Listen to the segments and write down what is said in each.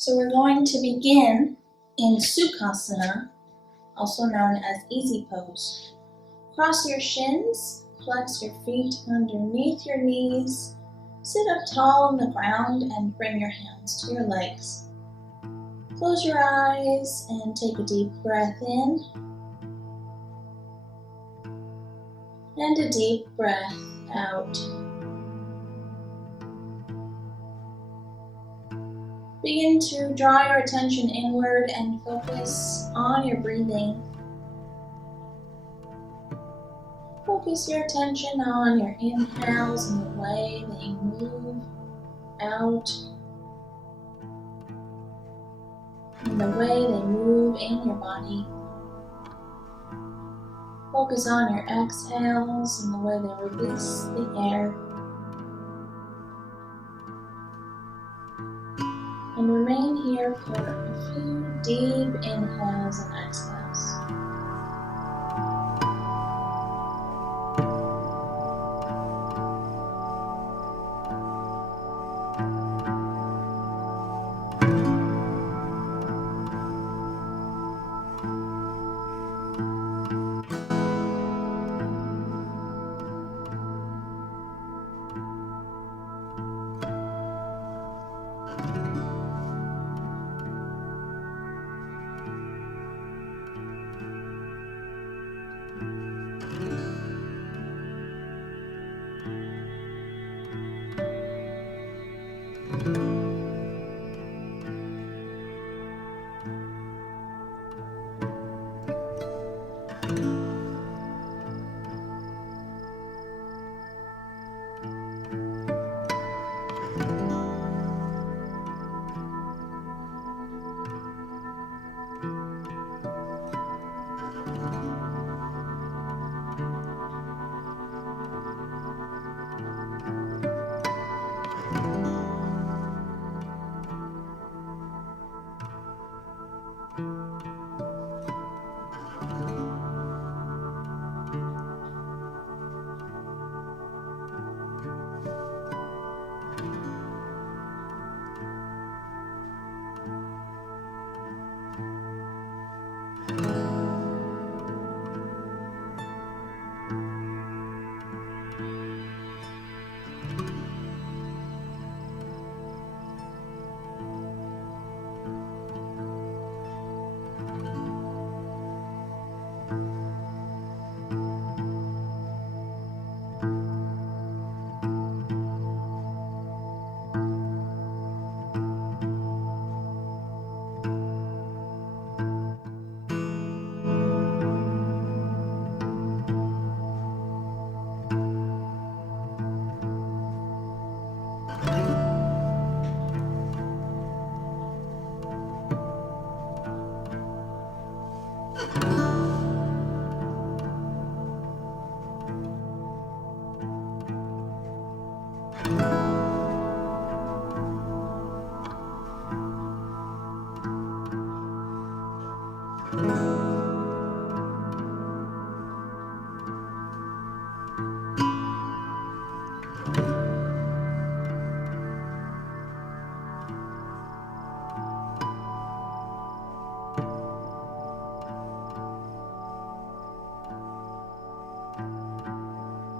So we're going to begin in Sukhasana, also known as easy pose. Cross your shins, flex your feet underneath your knees, sit up tall on the ground and bring your hands to your legs. Close your eyes and take a deep breath in and a deep breath out. Begin to draw your attention inward and focus on your breathing. Focus your attention on your inhales and the way they move out and the way they move in your body. Focus on your exhales and the way they release the air. And remain here for a few deep inhales and exhales.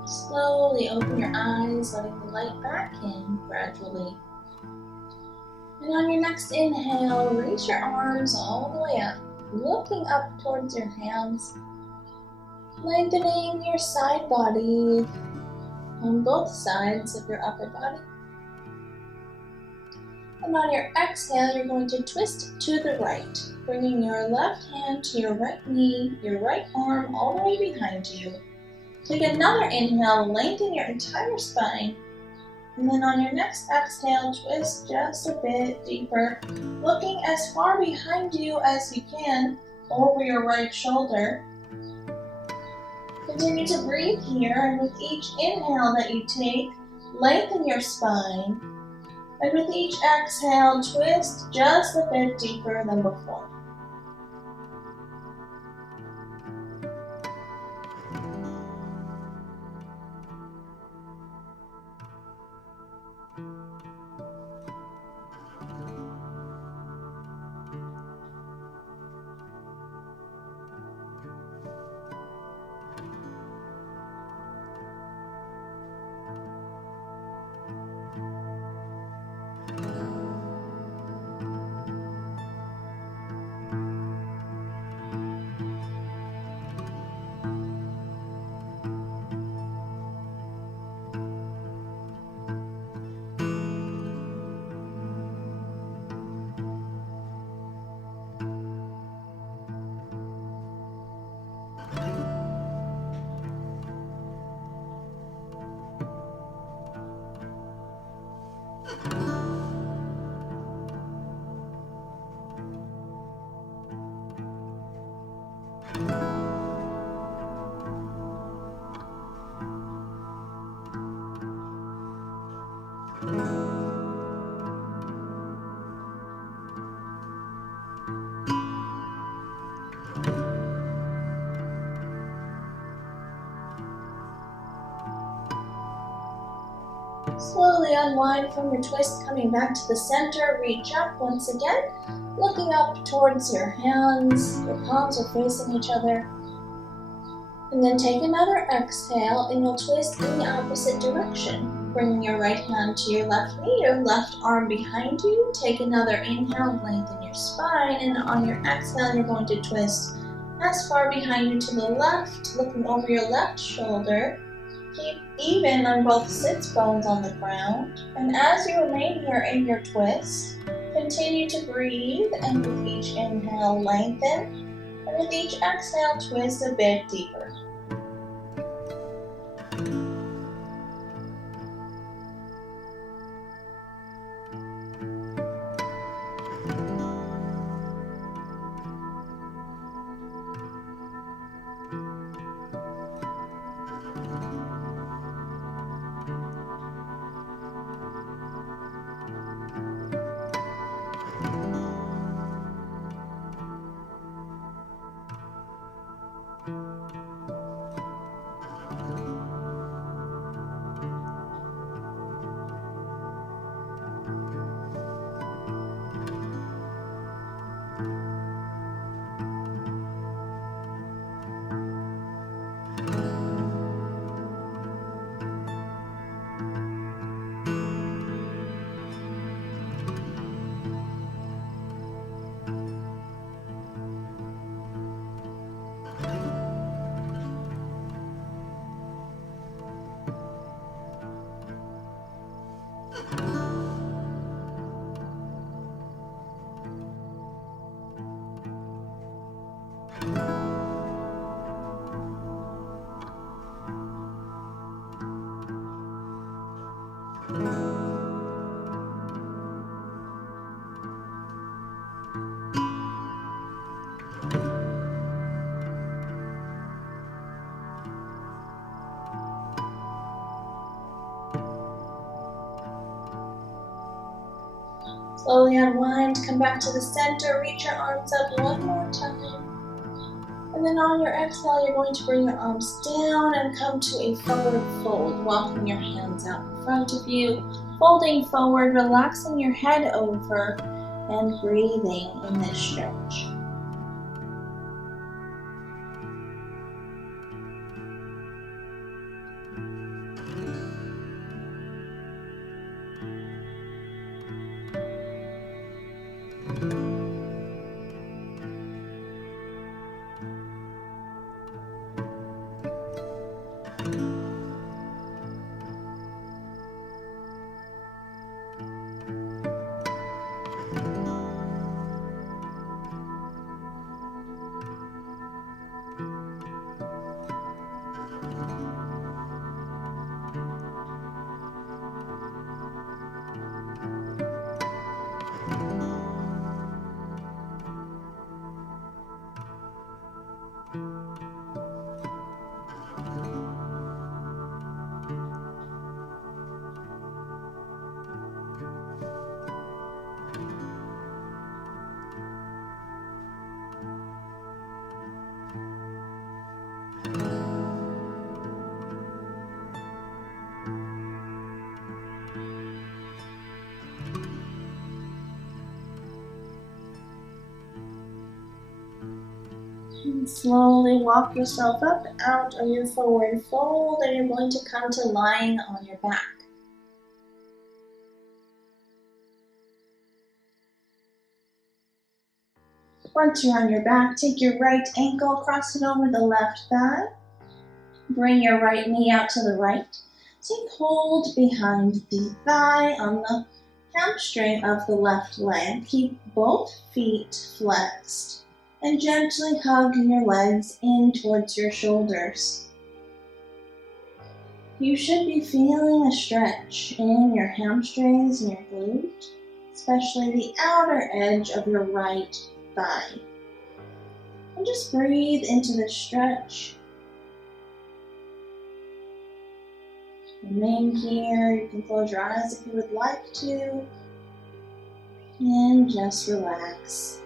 Slowly open your eyes, letting the light back in gradually. And on your next inhale, reach your arms all the way up, looking up towards your hands, lengthening your side body on both sides of your upper body. And on your exhale, you're going to twist to the right, bringing your left hand to your right knee, your right arm all the way behind you. Take another inhale, lengthen your entire spine, and then on your next exhale, twist just a bit deeper, looking as far behind you as you can over your right shoulder. Continue to breathe here, and with each inhale that you take, lengthen your spine, and with each exhale, twist just a bit deeper than before. Slowly unwind from your twist, coming back to the center. Reach up once again, looking up towards your hands. Your palms are facing each other. And then take another exhale and you'll twist in the opposite direction. Bringing your right hand to your left knee, your left arm behind you. Take another inhale, lengthen your spine, and on your exhale you're going to twist as far behind you to the left, looking over your left shoulder. Keep even on both sits bones on the ground. And as you remain here in your twist, continue to breathe, and with each inhale lengthen, and with each exhale twist a bit deeper. Slowly unwind, come back to the center, reach your arms up one more time. And then on your exhale, you're going to bring your arms down and come to a forward fold, walking your hands out in front of you, folding forward, relaxing your head over, and breathing in this stretch. And slowly walk yourself up out of your forward fold, and you're going to come to lying on your back. Once you're on your back, take your right ankle, cross it over the left thigh. Bring your right knee out to the right. Take hold behind the thigh on the hamstring of the left leg. Keep both feet flexed and gently hug your legs in towards your shoulders. You should be feeling a stretch in your hamstrings and your glute, especially the outer edge of your right thigh. And just breathe into the stretch. Remain here. You can close your eyes if you would like to. And just relax.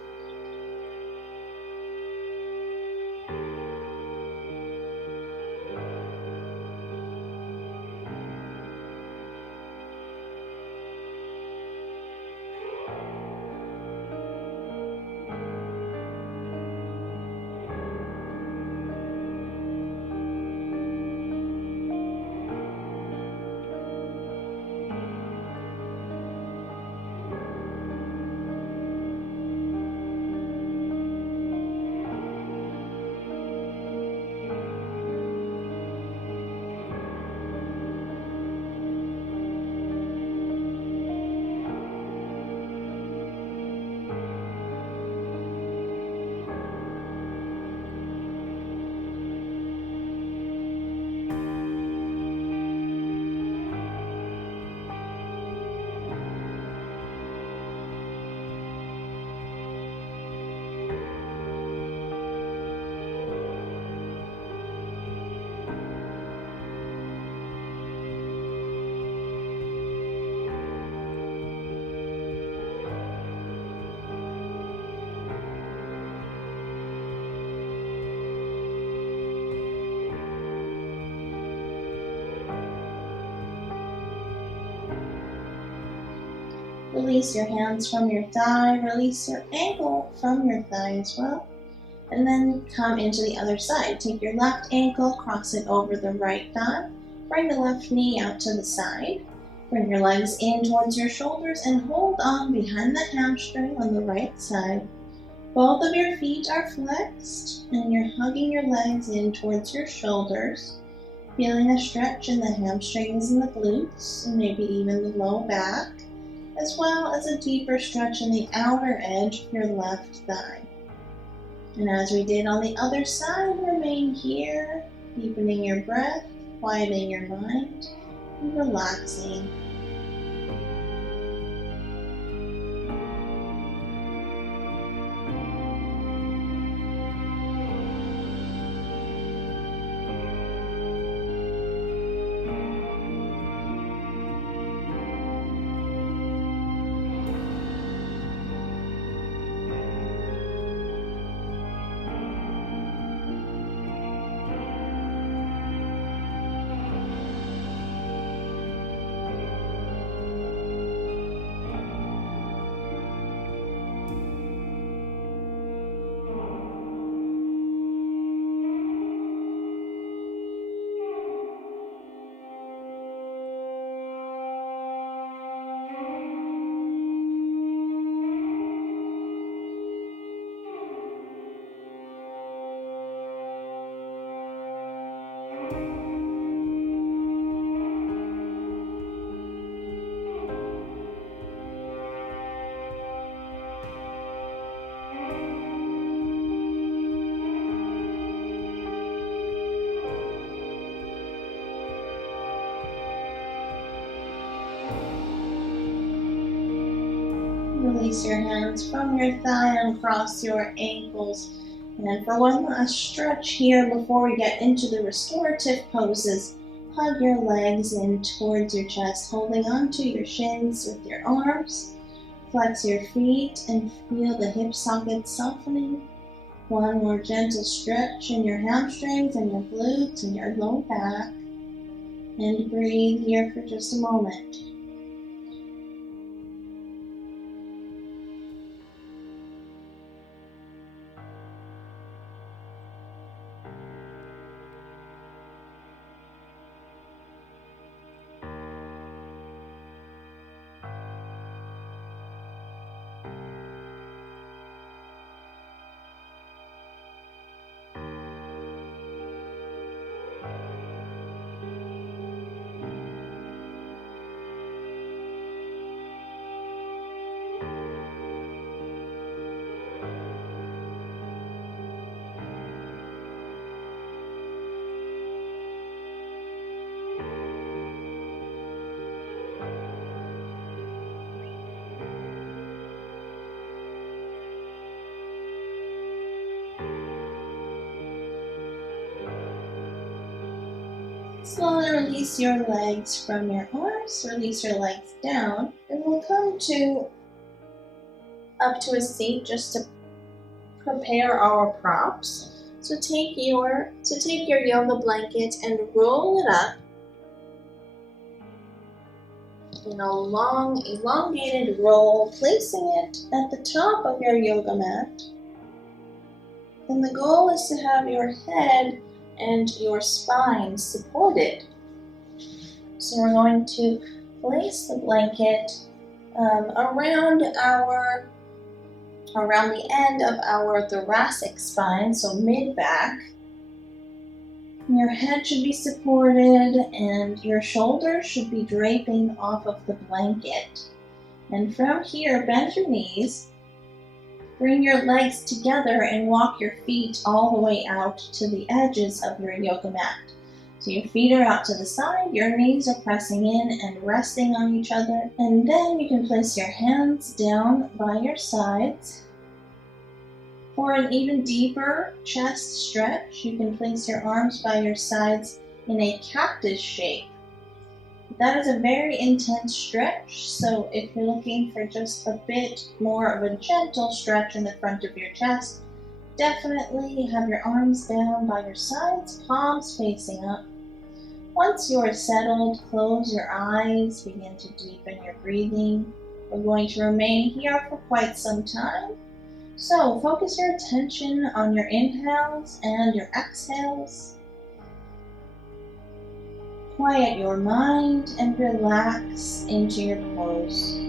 Release your hands from your thigh, release your ankle from your thigh as well. And then come into the other side. Take your left ankle, cross it over the right thigh. Bring the left knee out to the side. Bring your legs in towards your shoulders and hold on behind the hamstring on the right side. Both of your feet are flexed and you're hugging your legs in towards your shoulders. Feeling a stretch in the hamstrings and the glutes and maybe even the low back, as well as a deeper stretch in the outer edge of your left thigh. And as we did on the other side, remain here, deepening your breath, quieting your mind, and relaxing. Release your hands from your thigh and cross your ankles. And for one last stretch here before we get into the restorative poses, hug your legs in towards your chest, holding onto your shins with your arms. Flex your feet and feel the hip sockets softening. One more gentle stretch in your hamstrings and your glutes and your low back. And breathe here for just a moment. Slowly release your legs from your arms, release your legs down, and we'll come up to a seat just to prepare our props. So take your yoga blanket and roll it up in a long, elongated roll, placing it at the top of your yoga mat. And the goal is to have your head and your spine supported. So we're going to place the blanket around the end of our thoracic spine, so mid-back. Your head should be supported and your shoulders should be draping off of the blanket. And from here, bend your knees, bring your legs together and walk your feet all the way out to the edges of your yoga mat. So your feet are out to the side, your knees are pressing in and resting on each other. And then you can place your hands down by your sides. For an even deeper chest stretch, you can place your arms by your sides in a cactus shape. That is a very intense stretch, so if you're looking for just a bit more of a gentle stretch in the front of your chest, definitely have your arms down by your sides, palms facing up. Once you are settled, close your eyes, begin to deepen your breathing. We're going to remain here for quite some time. So focus your attention on your inhales and your exhales. Quiet your mind and relax into your pose.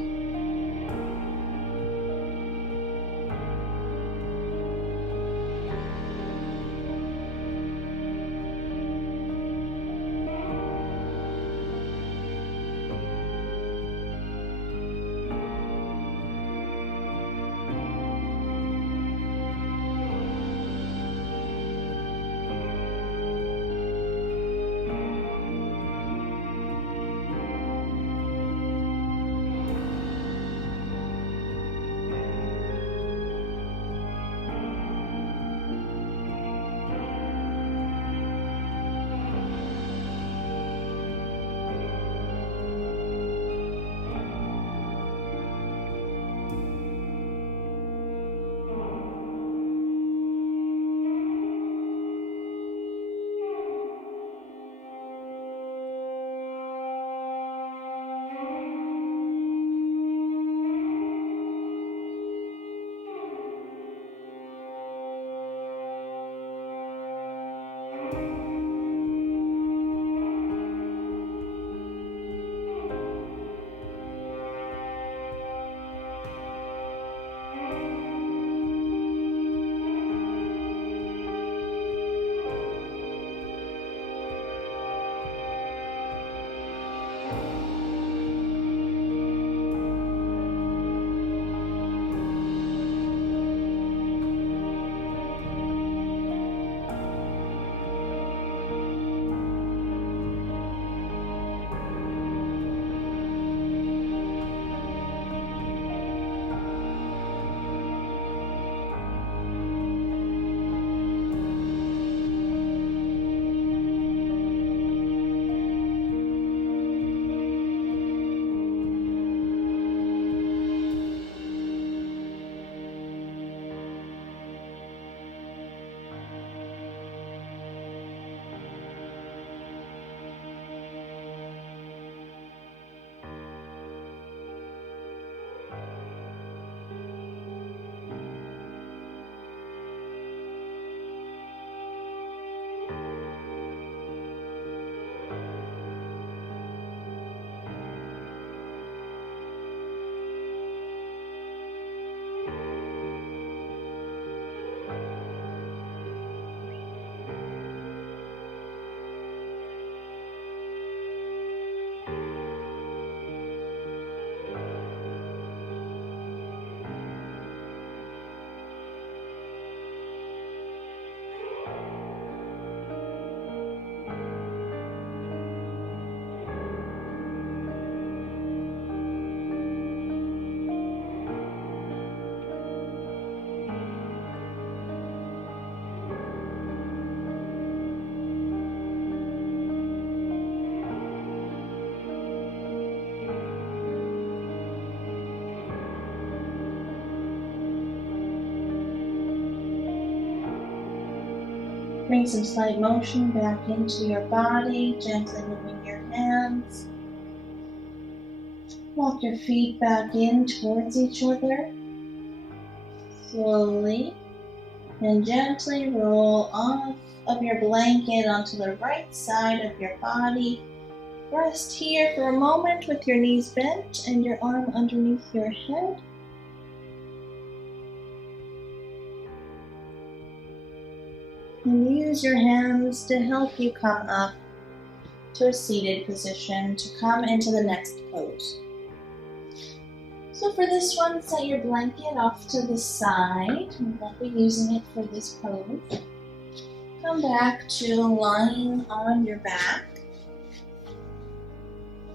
Bring some slight motion back into your body, gently moving your hands. Walk your feet back in towards each other. Slowly and gently roll off of your blanket onto the right side of your body. Rest here for a moment with your knees bent and your arm underneath your head. And use your hands to help you come up to a seated position to come into the next pose. So for this one, set your blanket off to the side. We won't be using it for this pose. Come back to lying on your back.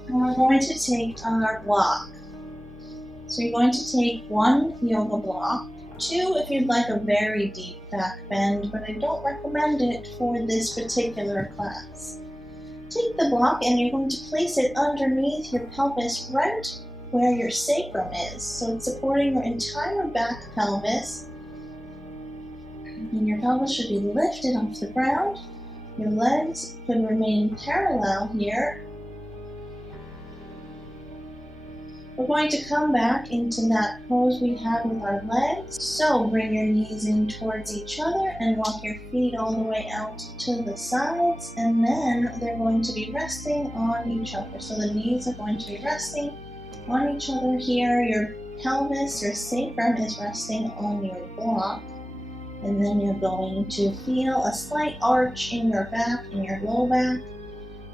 And we're going to take our block. So you're going to take one yoga block, two if you'd like a very deep back bend, but I don't recommend it for this particular class. Take the block and you're going to place it underneath your pelvis right where your sacrum is. So it's supporting your entire back pelvis. And your pelvis should be lifted off the ground. Your legs could remain parallel here. We're going to come back into that pose we had with our legs. So bring your knees in towards each other and walk your feet all the way out to the sides. And then they're going to be resting on each other. So the knees are going to be resting on each other here. Your pelvis, your sacrum is resting on your block. And then you're going to feel a slight arch in your back, in your low back.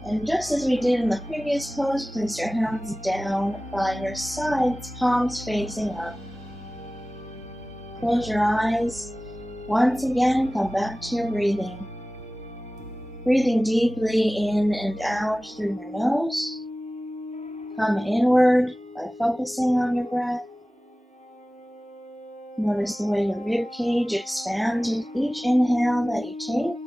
And just as we did in the previous pose, place your hands down by your sides, palms facing up. Close your eyes. Once again, come back to your breathing. Breathing deeply in and out through your nose. Come inward by focusing on your breath. Notice the way your rib cage expands with each inhale that you take.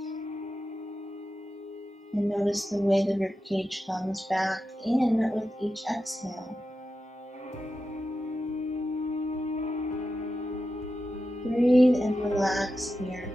And notice the way the rib cage comes back in with each exhale. Breathe and relax here.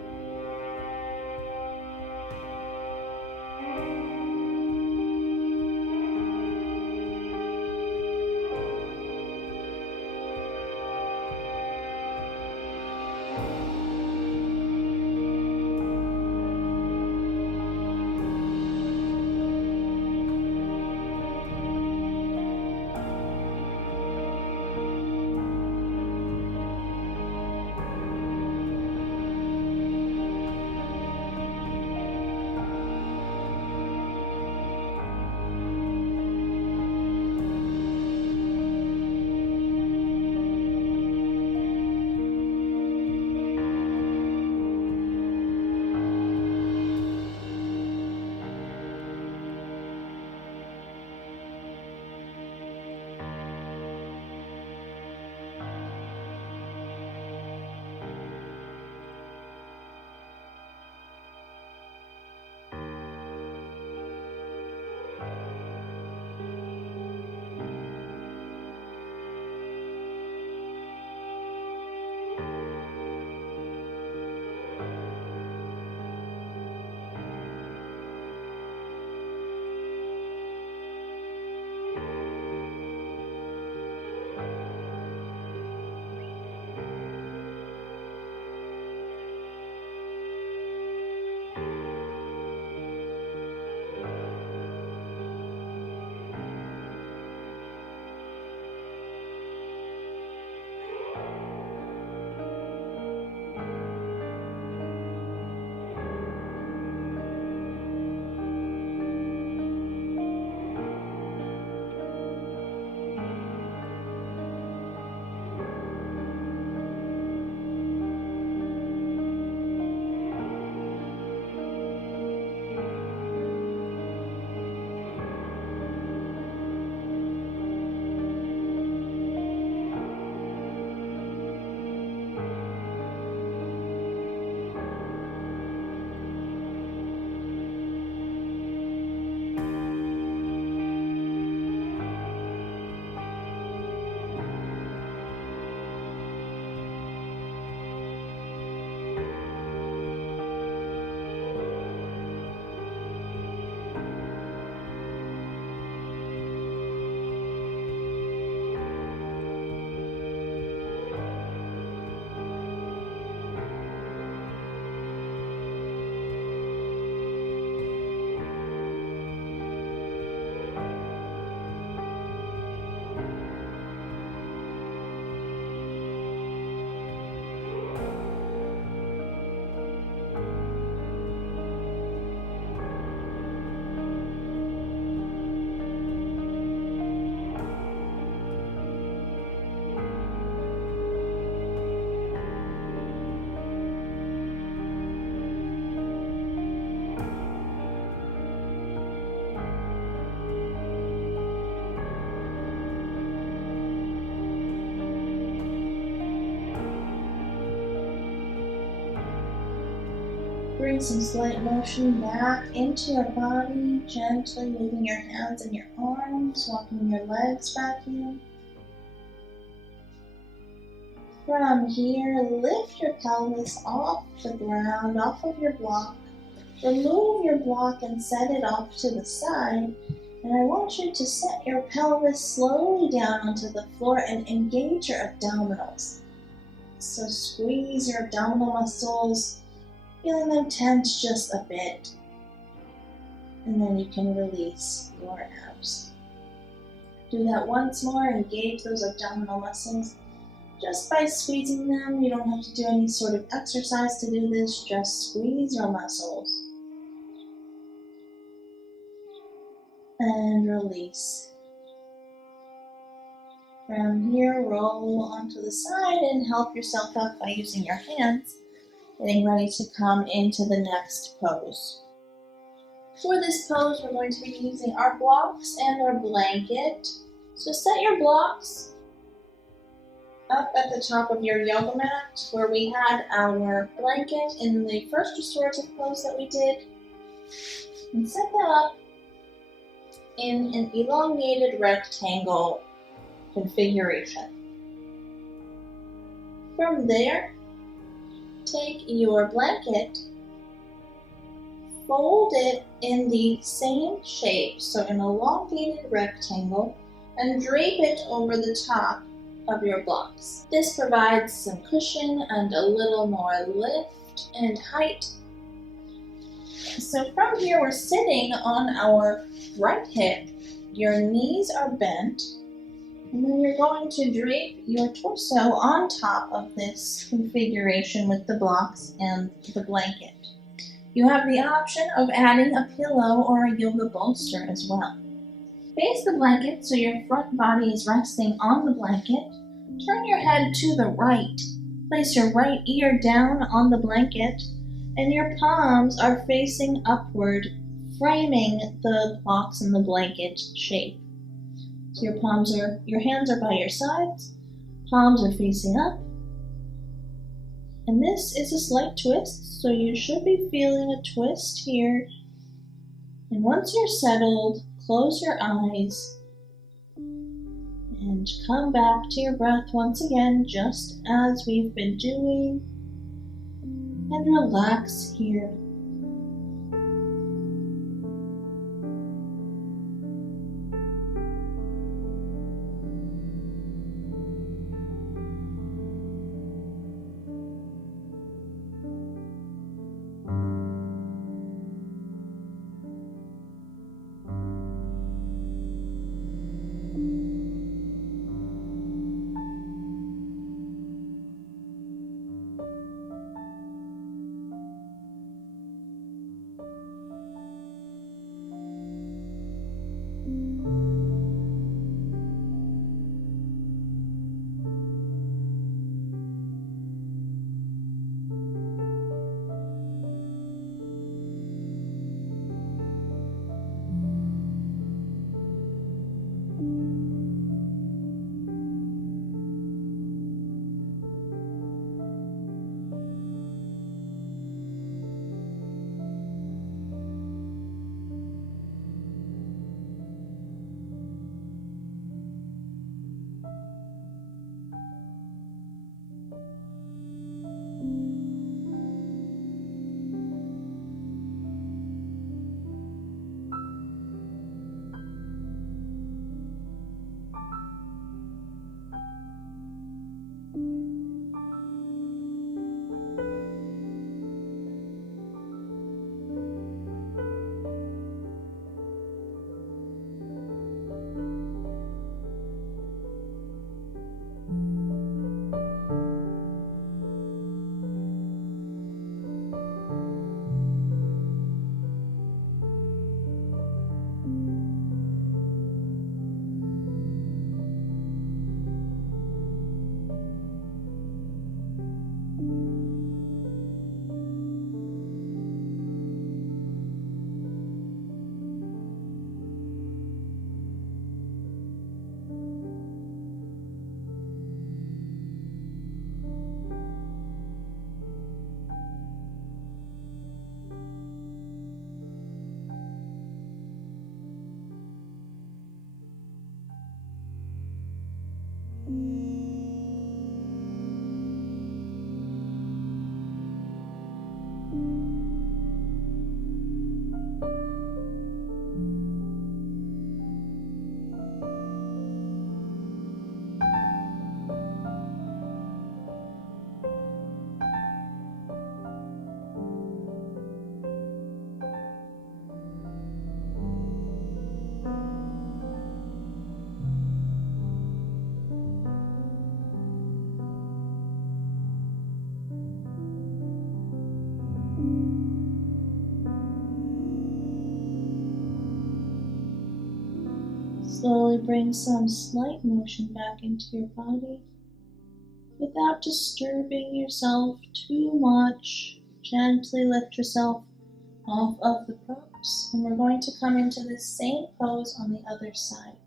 Bring some slight motion back into your body, gently moving your hands and your arms, walking your legs back in. From here, lift your pelvis off the ground, off of your block. Remove your block and set it off to the side. And I want you to set your pelvis slowly down onto the floor and engage your abdominals. So squeeze your abdominal muscles, feeling them tense just a bit. And then you can release your abs. Do that once more, engage those abdominal muscles. Just by squeezing them, you don't have to do any sort of exercise to do this, just squeeze your muscles. And release. From here, roll onto the side and help yourself up by using your hands, getting ready to come into the next pose. For this pose, we're going to be using our blocks and our blanket. So set your blocks up at the top of your yoga mat where we had our blanket in the first restorative pose that we did. And set that up in an elongated rectangle configuration. From there, take your blanket, fold it in the same shape, so an elongated rectangle, and drape it over the top of your blocks. This provides some cushion and a little more lift and height. So from here, we're sitting on our right hip, your knees are bent, and then you're going to drape your torso on top of this configuration with the blocks and the blanket. You have the option of adding a pillow or a yoga bolster as well. Face the blanket so your front body is resting on the blanket. Turn your head to the right. Place your right ear down on the blanket, and your palms are facing upward, framing the blocks and the blanket shape. So your hands are by your sides, palms are facing up. And this is a slight twist, so you should be feeling a twist here. And once you're settled, close your eyes and come back to your breath once again, just as we've been doing. And relax here. Slowly bring some slight motion back into your body without disturbing yourself too much. Gently lift yourself off of the props, and we're going to come into this same pose on the other side.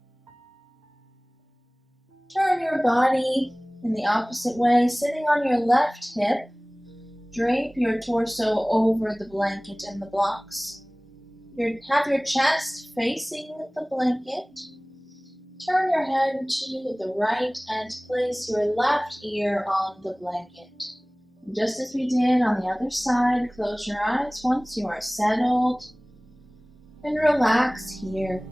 Turn your body in the opposite way, sitting on your left hip. Drape your torso over the blanket and the blocks. Have your chest facing the blanket. Turn your head to the right and place your left ear on the blanket. And just as we did on the other side, close your eyes once you are settled and relax here.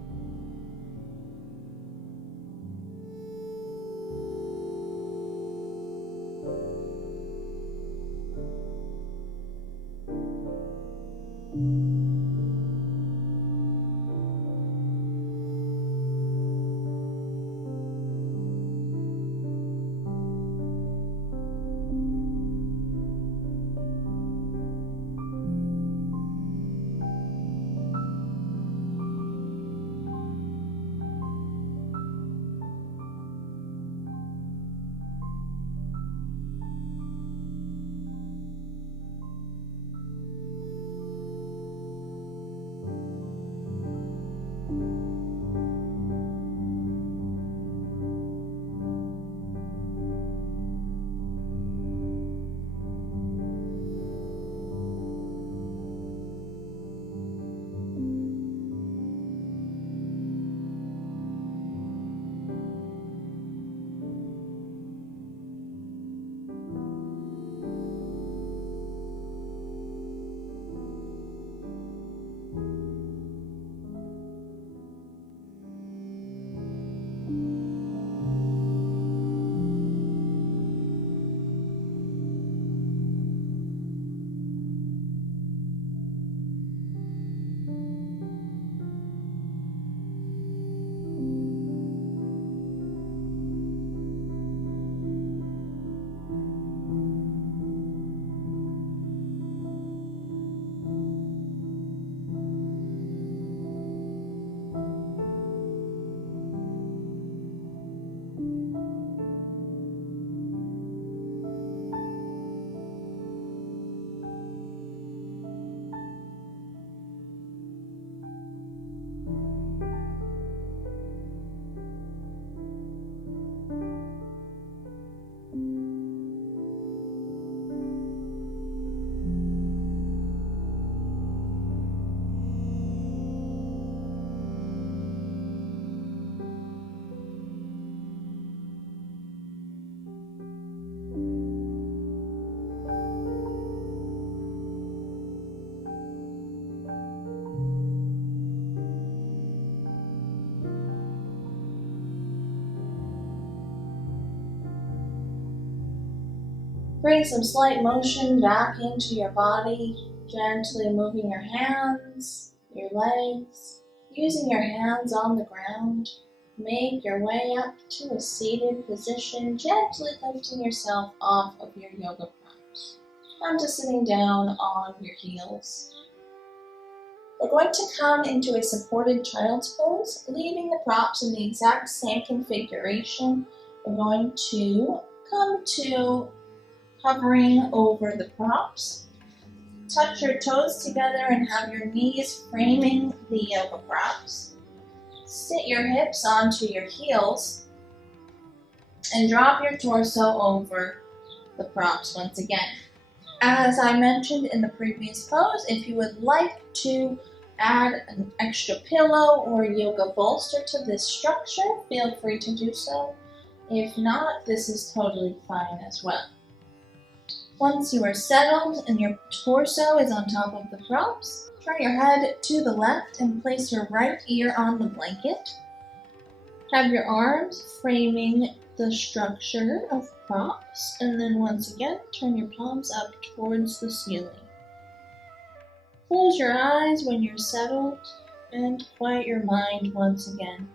Bring some slight motion back into your body, gently moving your hands, your legs, using your hands on the ground. Make your way up to a seated position, gently lifting yourself off of your yoga props. Come to sitting down on your heels. We're going to come into a supported child's pose, leaving the props in the exact same configuration. We're going to come to hovering over the props. Touch your toes together and have your knees framing the yoga props. Sit your hips onto your heels and drop your torso over the props once again. As I mentioned in the previous pose, if you would like to add an extra pillow or yoga bolster to this structure, feel free to do so. If not, this is totally fine as well. Once you are settled and your torso is on top of the props, turn your head to the left and place your right ear on the blanket. Have your arms framing the structure of props, and then once again, turn your palms up towards the ceiling. Close your eyes when you're settled and quiet your mind once again.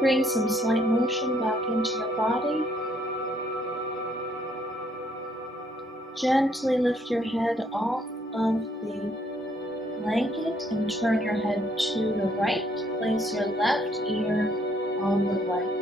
Bring some slight motion back into your body. Gently lift your head off of the blanket and turn your head to the right. Place your left ear on the blanket.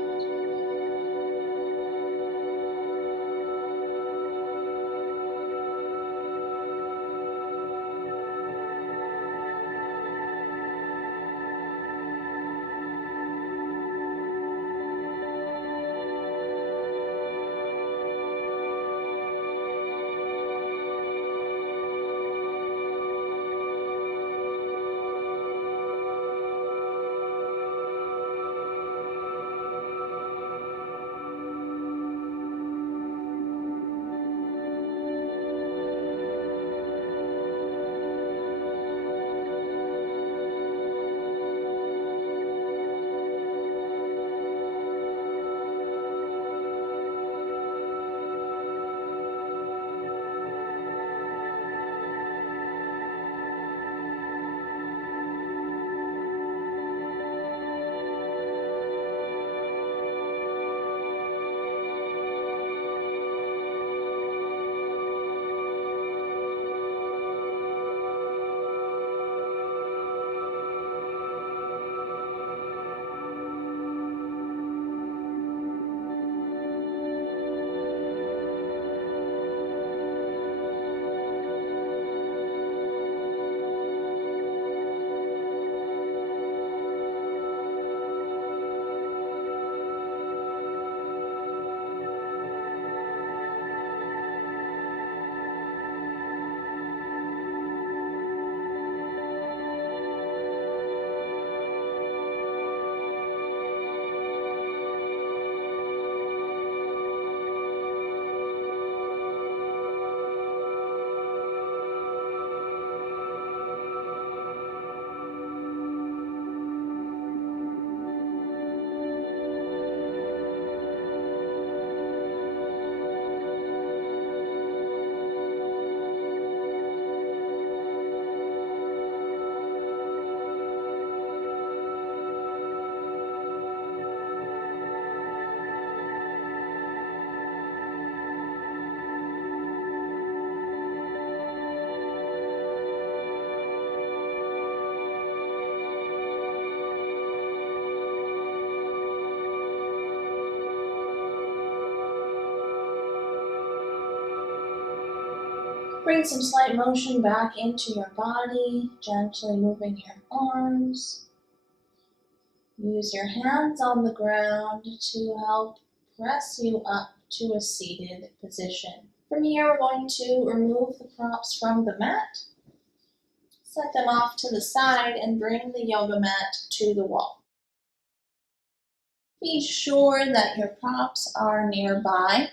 Bring some slight motion back into your body, gently moving your arms. Use your hands on the ground to help press you up to a seated position. From here, we're going to remove the props from the mat, set them off to the side, and bring the yoga mat to the wall. Be sure that your props are nearby.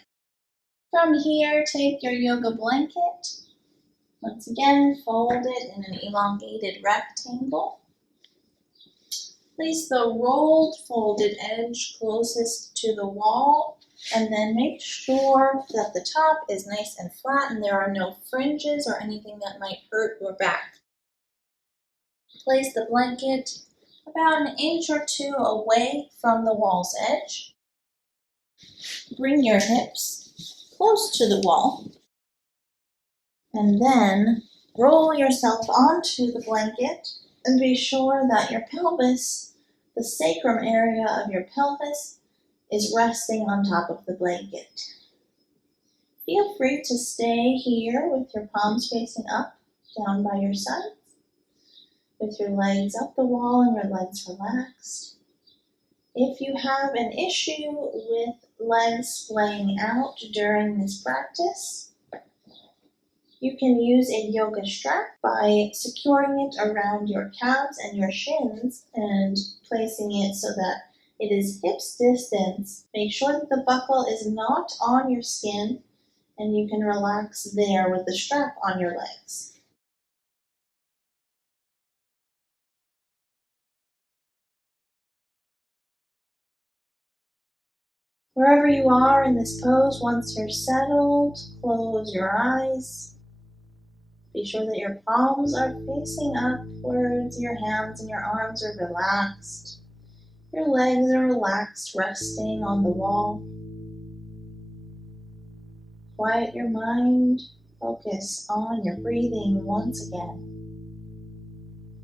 From here, take your yoga blanket. Once again, fold it in an elongated rectangle. Place the rolled folded edge closest to the wall, and then make sure that the top is nice and flat and there are no fringes or anything that might hurt your back. Place the blanket about an inch or two away from the wall's edge. Bring your hips close to the wall, and then roll yourself onto the blanket and be sure that your pelvis, the sacrum area of your pelvis, is resting on top of the blanket. Feel free to stay here with your palms facing up, down by your sides, with your legs up the wall and your legs relaxed. If you have an issue with legs splaying out during this practice, you can use a yoga strap by securing it around your calves and your shins and placing it so that it is hips distance. Make sure that the buckle is not on your skin and you can relax there with the strap on your legs. Wherever you are in this pose, once you're settled, close your eyes. Be sure that your palms are facing upwards, your hands and your arms are relaxed. Your legs are relaxed, resting on the wall. Quiet your mind. Focus on your breathing once again.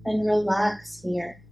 And relax here.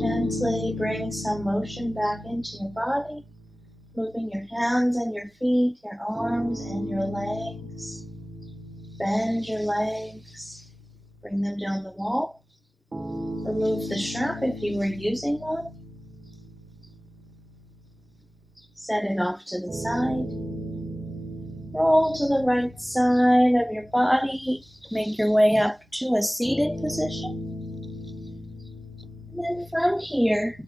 Gently bring some motion back into your body, moving your hands and your feet, your arms and your legs. Bend your legs, bring them down the wall. Remove the strap if you were using one. Set it off to the side. Roll to the right side of your body. Make your way up to a seated position. And then from here,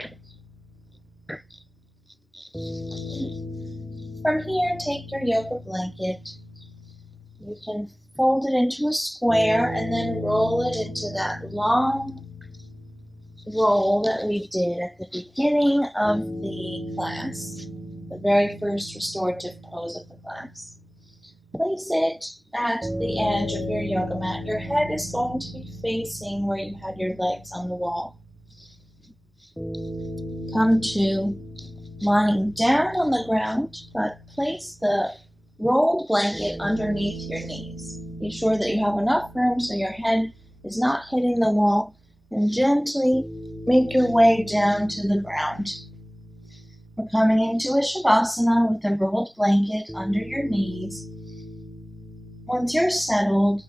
take your yoga blanket. You can fold it into a square and then roll it into that long roll that we did at the beginning of the class, the very first restorative pose of the class. Place it at the edge of your yoga mat. Your head is going to be facing where you had your legs on the wall. come to lying down on the ground, but place the rolled blanket underneath your knees. Be sure that you have enough room so your head is not hitting the wall, and gently make your way down to the ground. We're coming into a Shavasana with a rolled blanket under your knees. Once you're settled,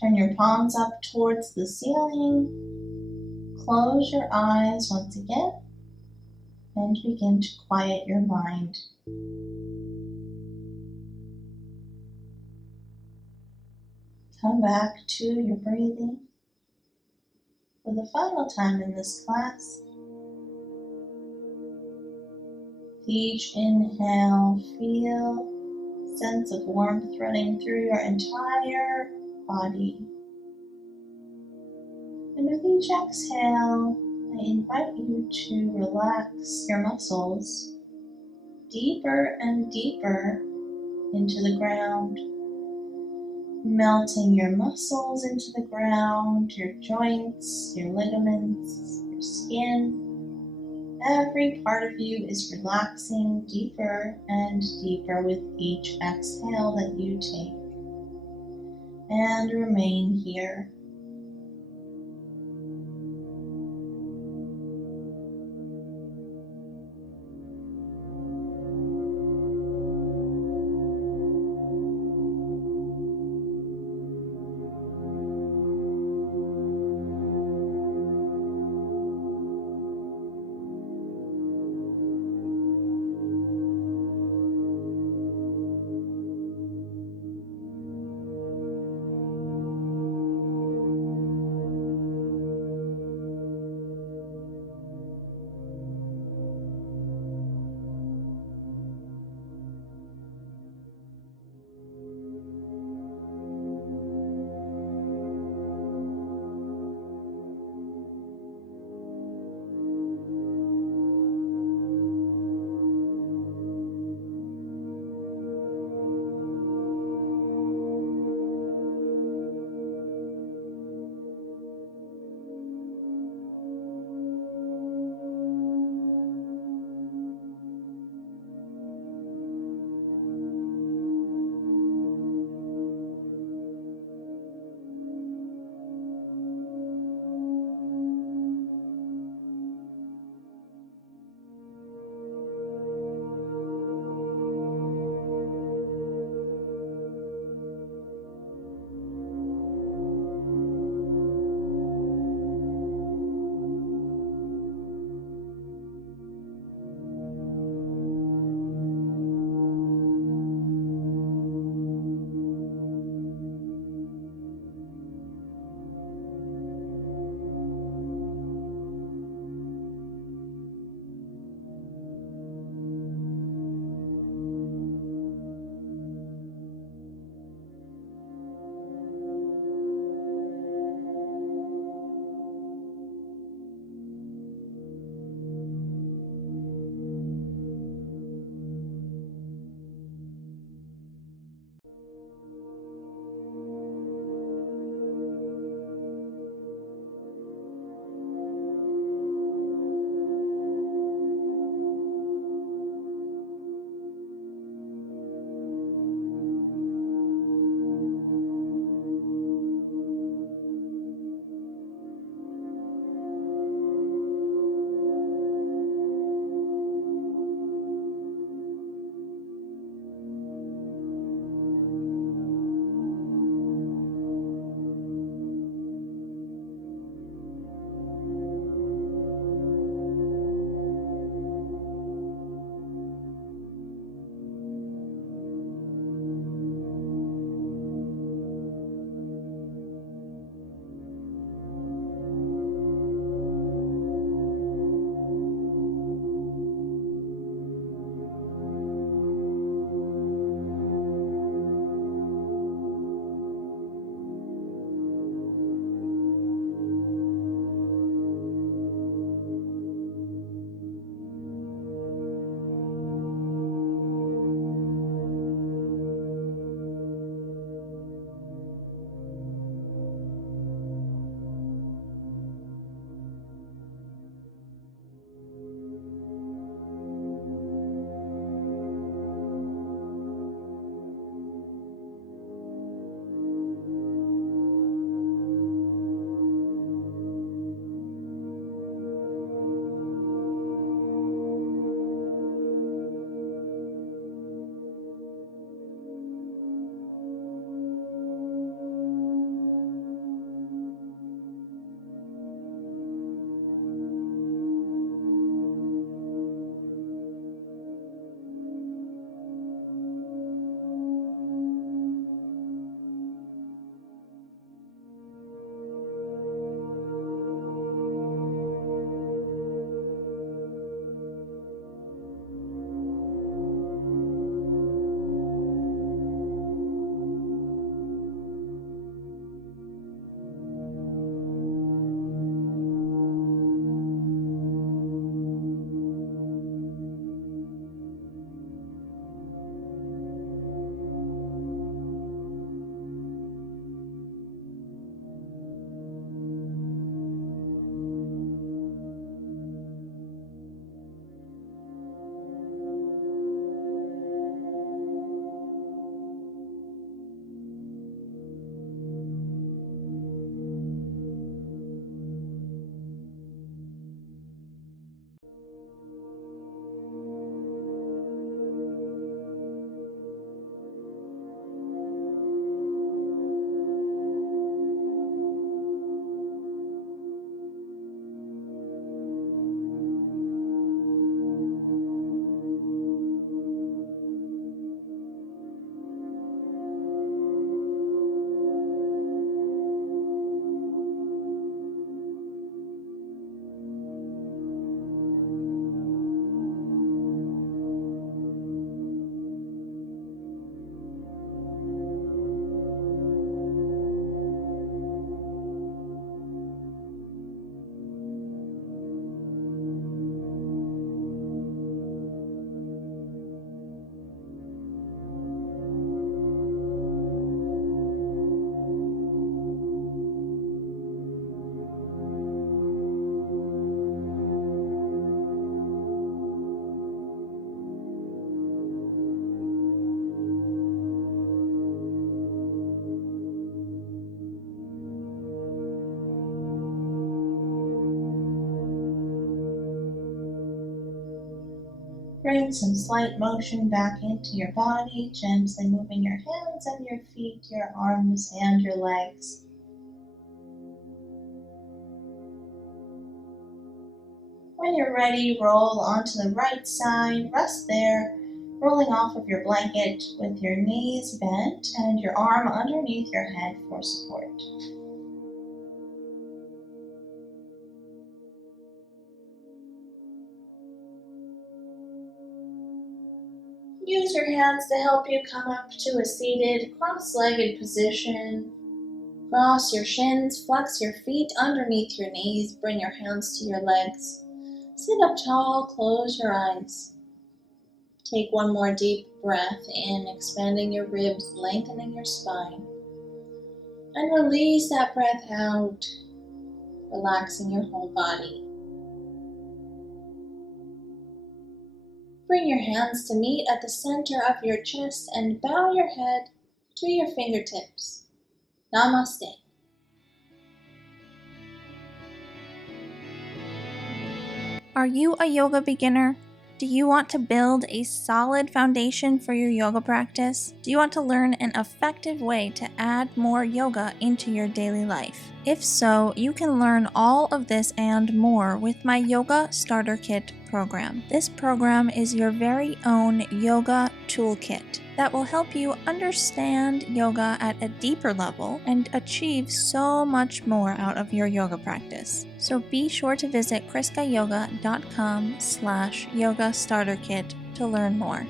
turn your palms up towards the ceiling. Close your eyes once again and begin to quiet your mind. Come back to your breathing for the final time in this class. Each inhale, feel a sense of warmth running through your entire body. And with each exhale, I invite you to relax your muscles deeper and deeper into the ground, melting your muscles into the ground, your joints, your ligaments, your skin. Every part of you is relaxing deeper and deeper with each exhale that you take. And remain here. Bring some slight motion back into your body, gently moving your hands and your feet, your arms and your legs. When you're ready, roll onto the right side, rest there, rolling off of your blanket with your knees bent and your arm underneath your head for support. Use your hands to help you come up to a seated, cross-legged position. Cross your shins, flex your feet underneath your knees, bring your hands to your legs. Sit up tall, close your eyes. Take one more deep breath in, expanding your ribs, lengthening your spine. And release that breath out, relaxing your whole body. Bring your hands to meet at the center of your chest and bow your head to your fingertips. Namaste. Are you a yoga beginner? Do you want to build a solid foundation for your yoga practice? Do you want to learn an effective way to add more yoga into your daily life? If so, you can learn all of this and more with my Yoga Starter Kit program. This program is your very own yoga toolkit that will help you understand yoga at a deeper level and achieve so much more out of your yoga practice. So be sure to visit ChriskaYoga.com/yoga starter kit to learn more.